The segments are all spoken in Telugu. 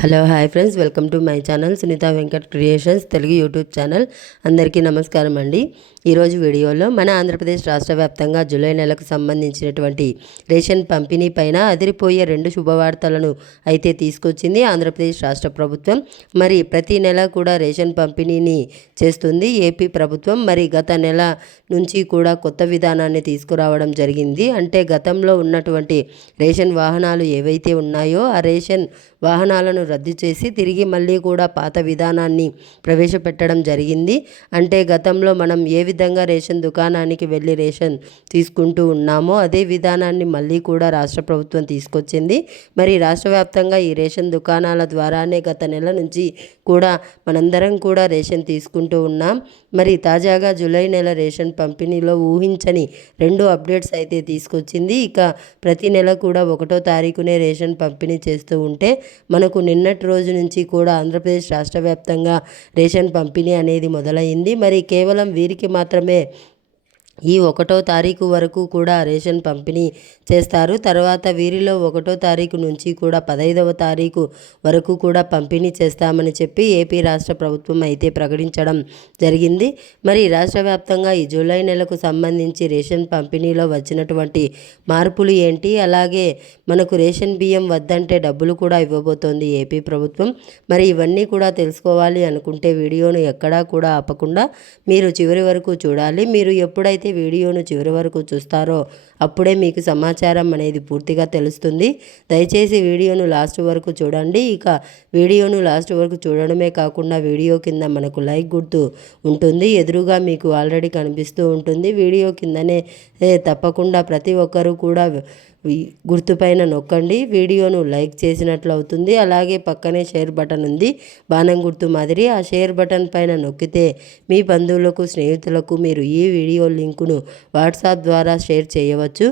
Hello hi friends. Welcome to my channel Sunitha Venkat creations Telugu YouTube channel. అందరికీ నమస్కారం అండి. ఈరోజు వీడియోలో మన ఆంధ్రప్రదేశ్ రాష్ట్ర వ్యాప్తంగా జూలై నెలకు సంబంధించినటువంటి రేషన్ పంపిణీ పైన అదిరిపోయే రెండు శుభవార్తలను అయితే తీసుకొచ్చింది ఆంధ్రప్రదేశ్ రాష్ట్ర ప్రభుత్వం. మరి ప్రతి నెల కూడా రేషన్ పంపిణీని చేస్తుంది ఏపీ ప్రభుత్వం. మరి గత నెల నుంచి కూడా కొత్త విధానాన్ని తీసుకురావడం జరిగింది. అంటే గతంలో ఉన్నటువంటి రేషన్ వాహనాలు ఏవైతే ఉన్నాయో ఆ రేషన్ వాహనాలను రద్దు చేసి తిరిగి మళ్ళీ కూడా పాత విధానాన్ని ప్రవేశపెట్టడం జరిగింది. అంటే గతంలో మనం ఏ విధంగా రేషన్ దుకాణానికి వెళ్ళి రేషన్ తీసుకుంటూ ఉన్నామో అదే విధానాన్ని మళ్ళీ కూడా రాష్ట్ర ప్రభుత్వం తీసుకొచ్చింది. మరి రాష్ట్ర వ్యాప్తంగా ఈ రేషన్ దుకాణాల ద్వారానే గత నెల నుంచి కూడా మనందరం కూడా రేషన్ తీసుకుంటూ ఉన్నాం. మరి తాజాగా జూలై నెల రేషన్ పంపిణీలో ఊహించని రెండు అప్డేట్స్ అయితే తీసుకొచ్చింది. ఇక ప్రతి నెల కూడా ఒకటో తారీఖునే రేషన్ పంపిణీ చేస్తూ ఉంటే మనకు నిన్నటి రోజు నుంచి కూడా ఆంధ్రప్రదేశ్ రాష్ట్ర వ్యాప్తంగా రేషన్ పంపిణీ అనేది మొదలైంది. మరి కేవలం వీరికి మాత్రమే ఈ ఒకటో తారీఖు వరకు కూడా రేషన్ పంపిణీ చేస్తారు. తర్వాత వీరిలో ఒకటో తారీఖు నుంచి కూడా పదహైదవ తారీఖు వరకు కూడా పంపిణీ చేస్తామని చెప్పి ఏపీ రాష్ట్ర ప్రభుత్వం అయితే ప్రకటించడం జరిగింది. మరి రాష్ట్ర వ్యాప్తంగా ఈ జూలై నెలకు సంబంధించి రేషన్ పంపిణీలో వచ్చినటువంటి మార్పులు ఏంటి? అలాగే మనకు రేషన్ బియ్యం వద్దంటే డబ్బులు కూడా ఇవ్వబోతోంది ఏపీ ప్రభుత్వం. మరి ఇవన్నీ కూడా తెలుసుకోవాలి అనుకుంటే వీడియోను ఎక్కడా కూడా ఆపకుండా మీరు చివరి వరకు చూడాలి. మీరు ఎప్పుడైతే ఎవరైతే వీడియోను చివరి వరకు చూస్తారో అప్పుడే మీకు సమాచారం అనేది పూర్తిగా తెలుస్తుంది. దయచేసి వీడియోను లాస్ట్ వరకు చూడండి. ఇక వీడియోను లాస్ట్ వరకు చూడడమే కాకుండా వీడియో కింద మనకు లైక్ గుర్తు ఉంటుంది. ఎదురుగా మీకు ఆల్రెడీ కనిపిస్తూ ఉంటుంది. వీడియో కిందనే తప్పకుండా ప్రతి ఒక్కరూ కూడా గుర్తుపైన నొక్కండి. వీడియోను లైక్ చేసినట్లు అవుతుంది. అలాగే పక్కనే షేర్ బటన్ ఉంది. బాణం గుర్తు మాదిరి ఆ షేర్ బటన్ పైన నొక్కితే మీ బంధువులకు స్నేహితులకు మీరు ఈ వీడియో లింకును వాట్సాప్ ద్వారా షేర్ చేయవచ్చు.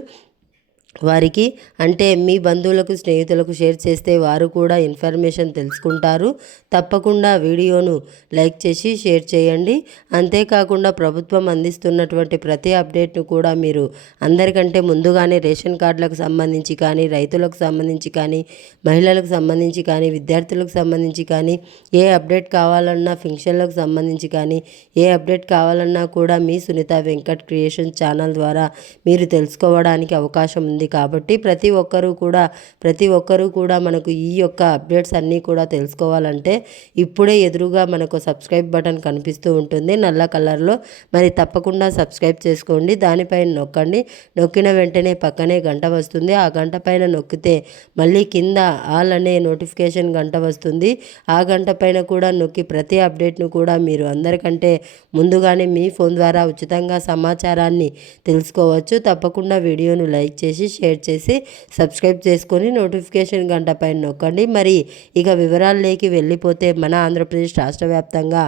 వారికి అంటే మీ బంధువులకు స్నేహితులకు షేర్ చేస్తే వారు కూడా ఇన్ఫర్మేషన్ తెలుసుకుంటారు. తప్పకుండా వీడియోను లైక్ చేసి షేర్ చేయండి. అంతేకాకుండా ప్రభుత్వం అందిస్తున్నటువంటి ప్రతి అప్డేట్ను కూడా మీరు అందరికంటే ముందుగానే రేషన్ కార్డులకు సంబంధించి కానీ రైతులకు సంబంధించి కానీ మహిళలకు సంబంధించి కానీ విద్యార్థులకు సంబంధించి కానీ ఏ అప్డేట్ కావాలన్నా ఫంక్షన్లకు సంబంధించి కానీ ఏ అప్డేట్ కావాలన్నా కూడా మీ సునీత వెంకట్ క్రియేషన్ ఛానల్ ద్వారా మీరు తెలుసుకోవడానికి అవకాశం ఉంది. ఉంది కాబట్టి ప్రతి ఒక్కరూ కూడా ప్రతి ఒక్కరూ కూడా మనకు ఈ యొక్క అప్డేట్స్ అన్నీ కూడా తెలుసుకోవాలంటే ఇప్పుడే ఎదురుగా మనకు సబ్స్క్రైబ్ బటన్ కనిపిస్తూ ఉంటుంది. నల్ల కలర్లో మరి తప్పకుండా సబ్స్క్రైబ్ చేసుకోండి. దానిపైన నొక్కండి. నొక్కిన వెంటనే పక్కనే గంట వస్తుంది. ఆ గంట పైన నొక్కితే మళ్ళీ కింద ఆల్ అనే నోటిఫికేషన్ గంట వస్తుంది. ఆ గంట పైన కూడా నొక్కి ప్రతి అప్డేట్ను కూడా మీరు అందరికంటే ముందుగానే మీ ఫోన్ ద్వారా ఉచితంగా సమాచారాన్ని తెలుసుకోవచ్చు. తప్పకుండా వీడియోను లైక్ చేసి షేర్ చేసి సబ్స్క్రైబ్ చేసుకొని నోటిఫికేషన్ గంట పైన నొక్కండి. మరి ఇక వివరాల్లోకి వెళ్ళిపోతే మన ఆంధ్రప్రదేశ్ రాష్ట్ర వ్యాప్తంగా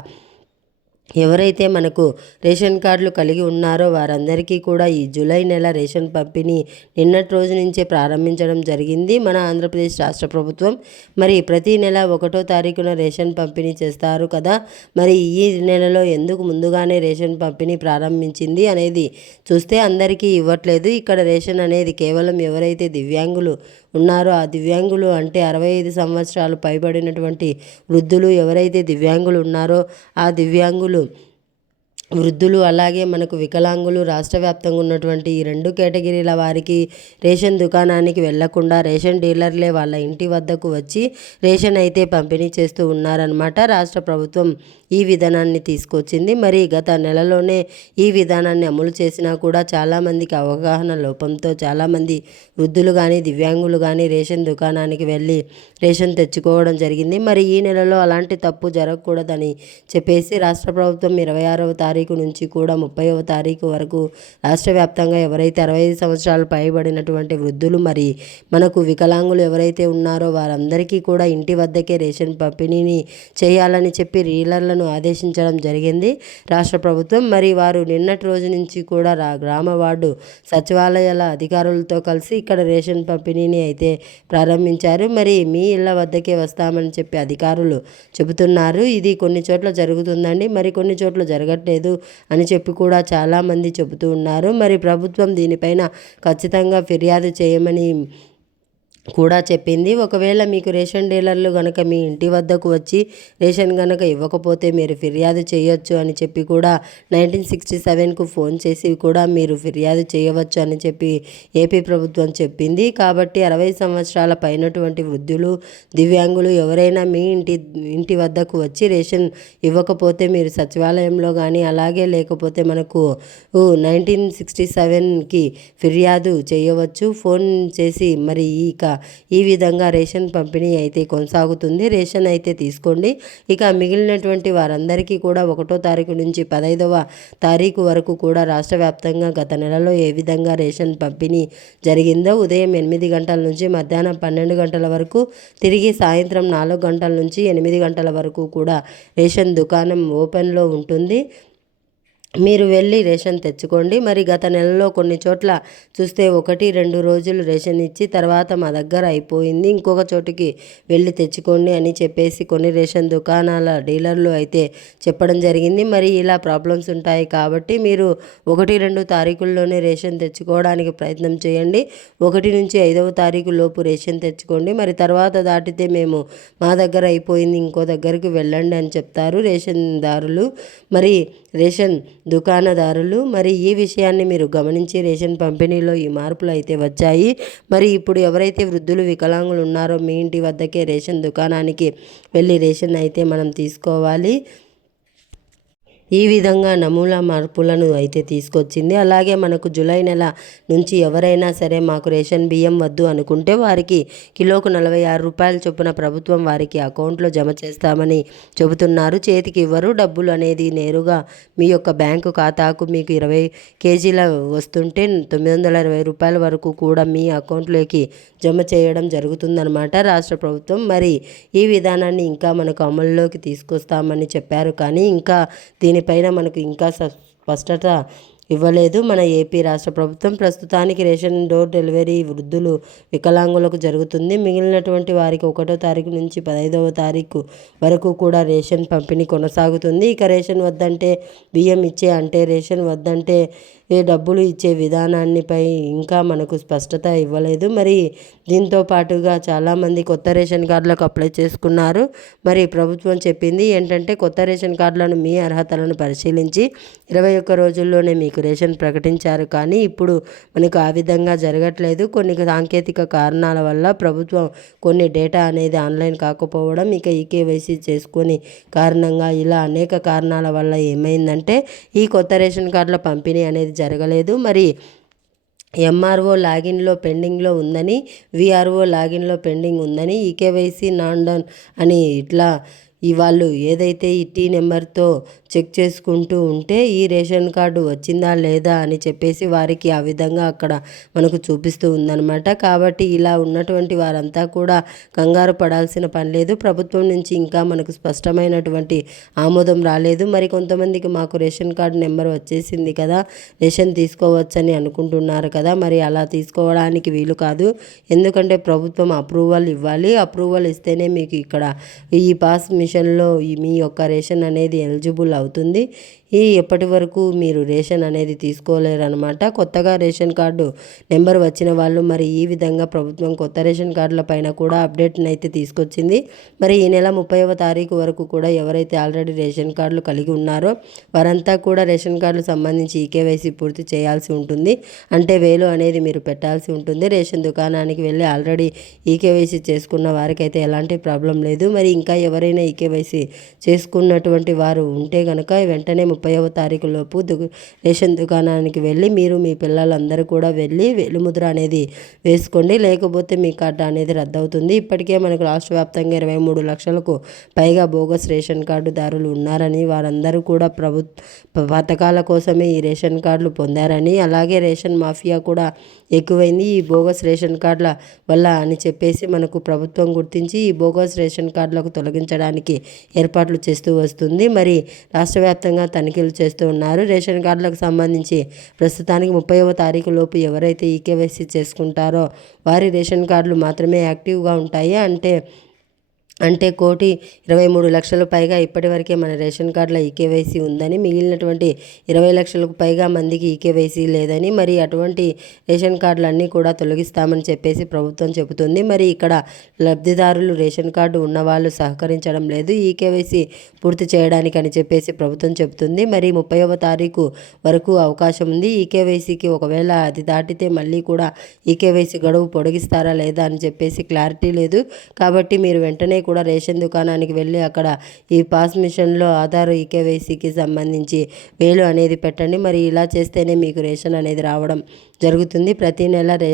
ఎవరైతే మనకు రేషన్ కార్డులు కలిగి ఉన్నారో వారందరికీ కూడా ఈ జూలై నెల రేషన్ పంపిణీ నిన్నటి రోజు నుంచే ప్రారంభించడం జరిగింది. మన ఆంధ్రప్రదేశ్ రాష్ట్ర ప్రభుత్వం మరి ప్రతి నెల ఒకటో తారీఖున రేషన్ పంపిణీ చేస్తారు కదా. మరి ఈ నెలలో ఎందుకు ముందుగానే రేషన్ పంపిణీ ప్రారంభించింది అనేది చూస్తే అందరికీ ఇవ్వట్లేదు. ఇక్కడ రేషన్ అనేది కేవలం ఎవరైతే దివ్యాంగులు ఉన్నారో. ఆ దివ్యాంగులు అంటే అరవై ఐదు సంవత్సరాలు పైబడినటువంటి వృద్ధులు ఎవరైతే దివ్యాంగులు ఉన్నారో ఆ దివ్యాంగులు వృద్ధులు అలాగే మనకు వికలాంగులు రాష్ట్ర వ్యాప్తంగా ఉన్నటువంటి ఈ రెండు కేటగిరీల వారికి రేషన్ దుకాణానికి వెళ్ళకుండా రేషన్ డీలర్లే వాళ్ళ ఇంటి వద్దకు వచ్చి రేషన్ అయితే పంపిణీ చేస్తూ ఉన్నారనమాట రాష్ట్ర ప్రభుత్వం ఈ విధానాన్ని తీసుకొచ్చింది. మరి గత నెలలోనే ఈ విధానాన్ని అమలు చేసినా కూడా చాలామందికి అవగాహన లోపంతో చాలామంది వృద్ధులు కానీ దివ్యాంగులు కానీ రేషన్ దుకాణానికి వెళ్ళి రేషన్ తెచ్చుకోవడం జరిగింది. మరి ఈ నెలలో అలాంటి తప్పు జరగకూడదని చెప్పేసి రాష్ట్ర ప్రభుత్వం ఇరవై ఆరవ తారీఖు తారీఖు నుంచి కూడా ముప్పైవ తారీఖు వరకు రాష్ట్ర వ్యాప్తంగా ఎవరైతే అరవై ఐదు సంవత్సరాలు పైబడినటువంటి వృద్ధులు మరి మనకు వికలాంగులు ఎవరైతే ఉన్నారో వారందరికీ కూడా ఇంటి వద్దకే రేషన్ పంపిణీని చేయాలని చెప్పి రీలర్లను ఆదేశించడం జరిగింది. రాష్ట్ర ప్రభుత్వం మరి వారు నిన్నటి రోజు నుంచి కూడా రా గ్రామ వార్డు సచివాలయాల అధికారులతో కలిసి ఇక్కడ రేషన్ పంపిణీని అయితే ప్రారంభించారు. మరి మీ ఇళ్ళ వద్దకే వస్తామని చెప్పి అధికారులు చెబుతున్నారు. ఇది కొన్ని చోట్ల జరుగుతుందండి. మరి కొన్ని చోట్ల జరగట్లేదు. అని చెప్పి కూడా చాలామంది చెబుతూ ఉన్నారు. మరి ప్రభుత్వం దీనిపైన ఖచ్చితంగా ఫిర్యాదు చేయమని కూడా చెప్పింది. ఒకవేళ మీకు రేషన్ డీలర్లు కనుక మీ ఇంటి వద్దకు వచ్చి రేషన్ కనుక ఇవ్వకపోతే మీరు ఫిర్యాదు చేయొచ్చు అని చెప్పి కూడా నైన్టీన్ సిక్స్టీ సెవెన్కు ఫోన్ చేసి కూడా మీరు ఫిర్యాదు చేయవచ్చు అని చెప్పి ఏపీ ప్రభుత్వం చెప్పింది. కాబట్టి అరవై సంవత్సరాల పైనటువంటి వృద్ధులు దివ్యాంగులు ఎవరైనా మీ ఇంటి ఇంటి వద్దకు వచ్చి రేషన్ ఇవ్వకపోతే మీరు సచివాలయంలో కానీ అలాగే లేకపోతే మనకు నైన్టీన్ సిక్స్టీ సెవెన్కి ఫిర్యాదు చేయవచ్చు. ఫోన్ చేసి మరి ఇక ఈ విధంగా రేషన్ పంపిణీ అయితే కొనసాగుతుంది. రేషన్ అయితే తీసుకోండి. ఇక మిగిలినటువంటి వారందరికీ కూడా ఒకటో తారీఖు నుంచి పదైదవ తారీఖు వరకు కూడా రాష్ట్ర వ్యాప్తంగా గత నెలలో ఏ విధంగా రేషన్ పంపిణీ జరిగిందో ఉదయం ఎనిమిది గంటల నుంచి మధ్యాహ్నం పన్నెండు గంటల వరకు తిరిగి సాయంత్రం నాలుగు గంటల నుంచి ఎనిమిది గంటల వరకు కూడా రేషన్ దుకాణం ఓపెన్లో ఉంటుంది. మీరు వెళ్ళి రేషన్ తెచ్చుకోండి. మరి గత నెలలో కొన్ని చోట్ల చూస్తే ఒకటి రెండు రోజులు రేషన్ ఇచ్చి తర్వాత మా దగ్గర అయిపోయింది. ఇంకొక చోటుకి వెళ్ళి తెచ్చుకోండి అని చెప్పేసి కొన్ని రేషన్ దుకాణాల డీలర్లు అయితే చెప్పడం జరిగింది. మరి ఇలా ప్రాబ్లమ్స్ ఉంటాయి కాబట్టి మీరు ఒకటి రెండు తారీఖుల్లోనే రేషన్ తెచ్చుకోవడానికి ప్రయత్నం చేయండి. ఒకటి నుంచి ఐదవ తారీఖు లోపు రేషన్ తెచ్చుకోండి. మరి తర్వాత దాటితే మేము మా దగ్గర అయిపోయింది ఇంకో దగ్గరికి వెళ్ళండి అని చెప్తారు రేషన్ దారులు మరి రేషన్ దుకాణదారులు మరి ఈ విషయాన్ని మీరు గమనించి రేషన్ పంపిణీలో ఈ మార్పులు అయితే వచ్చాయి. మరి ఇప్పుడు ఎవరైతే వృద్ధులు వికలాంగులు ఉన్నారో మీ ఇంటి వద్దకే రేషన్ దుకాణానికి వెళ్ళి రేషన్ అయితే మనం తీసుకోవాలి. ఈ విధంగా నమూనా మార్పులను అయితే తీసుకొచ్చింది. అలాగే మనకు జూలై నెల నుంచి ఎవరైనా సరే మాకు రేషన్ బియ్యం వద్దు అనుకుంటే వారికి కిలోకు నలభై ఆరు రూపాయల చొప్పున ప్రభుత్వం వారికి అకౌంట్లో జమ చేస్తామని చెబుతున్నారు. చేతికి ఇవ్వరు. డబ్బులు అనేది నేరుగా మీ యొక్క బ్యాంకు ఖాతాకు మీకు ఇరవై కేజీల వస్తుంటే తొమ్మిది వందల ఇరవై రూపాయల వరకు కూడా మీ అకౌంట్లోకి జమ చేయడం జరుగుతుందన్నమాట రాష్ట్ర ప్రభుత్వం. మరి ఈ విధానాన్ని ఇంకా మనకు అమల్లోకి తీసుకొస్తామని చెప్పారు. కానీ ఇంకా దీని దీనిపైన మనకు ఇంకా స్పష్టత ఇవ్వలేదు. మన ఏపీ రాష్ట్ర ప్రభుత్వం ప్రస్తుతానికి రేషన్ డోర్ డెలివరీ వృద్ధులు వికలాంగులకు జరుగుతుంది. మిగిలినటువంటి వారికి ఒకటో తారీఖు నుంచి పదహైదవ తారీఖు వరకు కూడా రేషన్ పంపిణీ కొనసాగుతుంది. ఇక రేషన్ వద్దంటే బియ్యం ఇచ్చే అంటే రేషన్ వద్దంటే ఏ డబ్బులు ఇచ్చే విధానాన్నిపై ఇంకా మనకు స్పష్టత ఇవ్వలేదు. మరి దీంతో పాటుగా చాలామంది కొత్త రేషన్ కార్డులకు అప్లై చేసుకున్నారు. మరి ప్రభుత్వం చెప్పింది ఏంటంటే కొత్త రేషన్ కార్డులను మీ అర్హతలను పరిశీలించి ఇరవై ఒక్క రోజుల్లోనే మీకు రేషన్ ప్రకటించారు. కానీ ఇప్పుడు మనకు ఆ విధంగా జరగట్లేదు. కొన్ని సాంకేతిక కారణాల వల్ల ప్రభుత్వం కొన్ని డేటా అనేది ఆన్లైన్ కాకపోవడం ఇక ఈకేవైసీ చేసుకొని కారణంగా ఇలా అనేక కారణాల వల్ల ఏమైందంటే ఈ కొత్త రేషన్ కార్డుల పంపిణీ అనేది జరగలేదు. మరి ఎంఆర్ఓ లాగిన్లో పెండింగ్లో ఉందని విఆర్ఓ లాగిన్లో పెండింగ్ ఉందని ఈకేవైసీ నాన్ డౌన్ అని ఇట్లా ఈ వాళ్ళు ఏదైతే ఈ టీ నెంబర్తో చెక్ చేసుకుంటూ ఉంటే ఈ రేషన్ కార్డు వచ్చిందా లేదా అని చెప్పేసి వారికి ఆ విధంగా అక్కడ మనకు చూపిస్తూ ఉందన్నమాట. కాబట్టి ఇలా ఉన్నటువంటి వారంతా కూడా కంగారు పడాల్సిన పని లేదు. ప్రభుత్వం నుంచి ఇంకా మనకు స్పష్టమైనటువంటి ఆమోదం రాలేదు. మరి కొంతమందికి మాకు రేషన్ కార్డు నెంబర్ వచ్చేసింది కదా రేషన్ తీసుకోవచ్చని అనుకుంటున్నారు కదా మరి అలా తీసుకోవడానికి వీలు కాదు. ఎందుకంటే ప్రభుత్వం అప్రూవల్ ఇవ్వాలి. అప్రూవల్ ఇస్తేనే మీకు ఇక్కడ ఈ పాస్ మిషన్లో మీ యొక్క రేషన్ అనేది ఎలిజిబుల్ అవుతుంది. ఈ ఎప్పటి వరకు మీరు రేషన్ అనేది తీసుకోలేరనమాట కొత్తగా రేషన్ కార్డు నెంబర్ వచ్చిన వాళ్ళు మరి ఈ విధంగా ప్రభుత్వం కొత్త రేషన్ కార్డుల పైన కూడా అప్డేట్ని అయితే తీసుకొచ్చింది. మరి ఈ నెల ముప్పైవ తారీఖు వరకు కూడా ఎవరైతే ఆల్రెడీ రేషన్ కార్డులు కలిగి ఉన్నారో వారంతా కూడా రేషన్ కార్డులు సంబంధించి ఈకేవైసీ పూర్తి చేయాల్సి ఉంటుంది. అంటే వేలు అనేది మీరు పెట్టాల్సి ఉంటుంది. రేషన్ దుకాణానికి వెళ్ళి ఆల్రెడీ ఈకేవైసీ చేసుకున్న వారికైతే ఎలాంటి ప్రాబ్లం లేదు. మరి ఇంకా ఎవరైనా ఈకేవైసీ చేసుకున్నటువంటి వారు ఉంటే కనుక వెంటనే ముప్పైవ తారీఖు లోపు దు రేషన్ దుకాణానికి వెళ్ళి మీరు మీ పిల్లలందరూ కూడా వెళ్ళి వెలుముద్ర అనేది వేసుకోండి. లేకపోతే మీ కార్డు అనేది రద్దవుతుంది. ఇప్పటికే మనకు రాష్ట్ర వ్యాప్తంగా ఇరవై మూడు లక్షలకు పైగా బోగస్ రేషన్ కార్డుదారులు ఉన్నారని వారందరూ కూడా ప్రభుత్వ పథకాల కోసమే ఈ రేషన్ కార్డులు పొందారని అలాగే రేషన్ మాఫియా కూడా ఎక్కువైంది. ఈ బోగస్ రేషన్ కార్డుల వల్ల అని చెప్పేసి మనకు ప్రభుత్వం గుర్తించి ఈ బోగస్ రేషన్ కార్డులకు తొలగించడానికి ఏర్పాట్లు చేస్తూ వస్తుంది. మరి రాష్ట్ర వ్యాప్తంగా తనిఖీలు చేస్తూ ఉన్నారు. రేషన్ కార్డులకు సంబంధించి ప్రస్తుతానికి ముప్పైవ తారీఖు లోపు ఎవరైతే ఈకేవైసీ చేసుకుంటారో వారి రేషన్ కార్డులు మాత్రమే యాక్టివ్గా ఉంటాయి. అంటే అంటే కోటి ఇరవై మూడు లక్షల పైగా ఇప్పటివరకే మన రేషన్ కార్డులో ఈకేవైసీ ఉందని మిగిలినటువంటి ఇరవై లక్షలకు పైగా మందికి ఈకేవైసీ లేదని మరి అటువంటి రేషన్ కార్డులన్నీ కూడా తొలగిస్తామని చెప్పేసి ప్రభుత్వం చెబుతుంది. మరి ఇక్కడ లబ్ధిదారులు రేషన్ కార్డు ఉన్నవాళ్ళు సహకరించడం లేదు ఈకేవైసీ పూర్తి చేయడానికి అని చెప్పేసి ప్రభుత్వం చెబుతుంది. మరి ముప్పైవ తారీఖు వరకు అవకాశం ఉంది ఈకేవైసీకి ఒకవేళ అది దాటితే మళ్ళీ కూడా ఈకేవైసీ గడువు పొడిగిస్తారా లేదా అని చెప్పేసి క్లారిటీ లేదు. కాబట్టి మీరు వెంటనే కూడా రేషన్ దుకాణానికి వెళ్ళి అక్కడ ఈ పాస్ మిషన్లో ఆధార్ ఈకేవైసీకి సంబంధించి వేలు అనేది పెట్టండి. మరి ఇలా చేస్తేనే మీకు రేషన్ అనేది రావడం జరుగుతుంది. ప్రతి నెల రే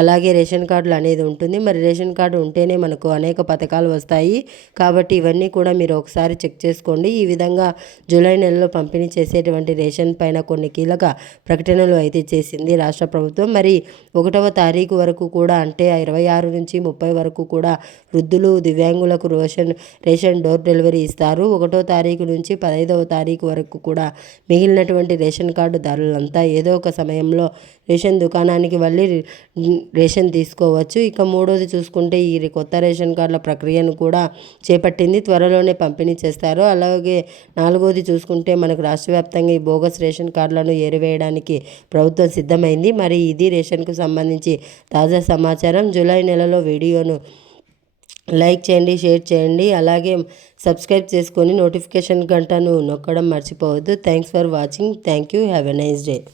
అలాగే రేషన్ కార్డులు అనేది ఉంటుంది. మరి రేషన్ కార్డు ఉంటేనే మనకు అనేక పథకాలు వస్తాయి. కాబట్టి ఇవన్నీ కూడా మీరు ఒకసారి చెక్ చేసుకోండి. ఈ విధంగా జూలై నెలలో పంపిణీ చేసేటువంటి రేషన్ పైన కొన్ని కీలక ప్రకటనలు అయితే చేసింది రాష్ట్ర ప్రభుత్వం. మరి ఒకటవ తారీఖు వరకు కూడా అంటే ఇరవై ఆరు నుంచి ముప్పై వరకు కూడా వృద్ధులు దివ్యాంగులు దివ్యాంగులకు రేషన్ రేషన్ డోర్ డెలివరీ ఇస్తారు. ఒకటో తారీఖు నుంచి పదహైదవ తారీఖు వరకు కూడా మిగిలినటువంటి రేషన్ కార్డు ధరలంతా ఏదో ఒక సమయంలో రేషన్ దుకాణానికి వెళ్ళి రేషన్ తీసుకోవచ్చు. ఇక మూడోది చూసుకుంటే ఈ కొత్త రేషన్ కార్డుల ప్రక్రియను కూడా చేపట్టింది. త్వరలోనే పంపిణీ చేస్తారు. అలాగే నాలుగోది చూసుకుంటే మనకు రాష్ట్ర వ్యాప్తంగా ఈ బోగస్ రేషన్ కార్డులను ఏరివేయడానికి ప్రభుత్వం సిద్ధమైంది. మరి ఇది రేషన్కు సంబంధించి తాజా సమాచారం. జూలై నెలలో వీడియోను లైక్ చేయండి షేర్ చేయండి. అలాగే సబ్స్క్రైబ్ చేసుకొని నోటిఫికేషన్ గంటను నొక్కడం మర్చిపోవద్దు. Thanks for watching. Thank you. Have a nice day.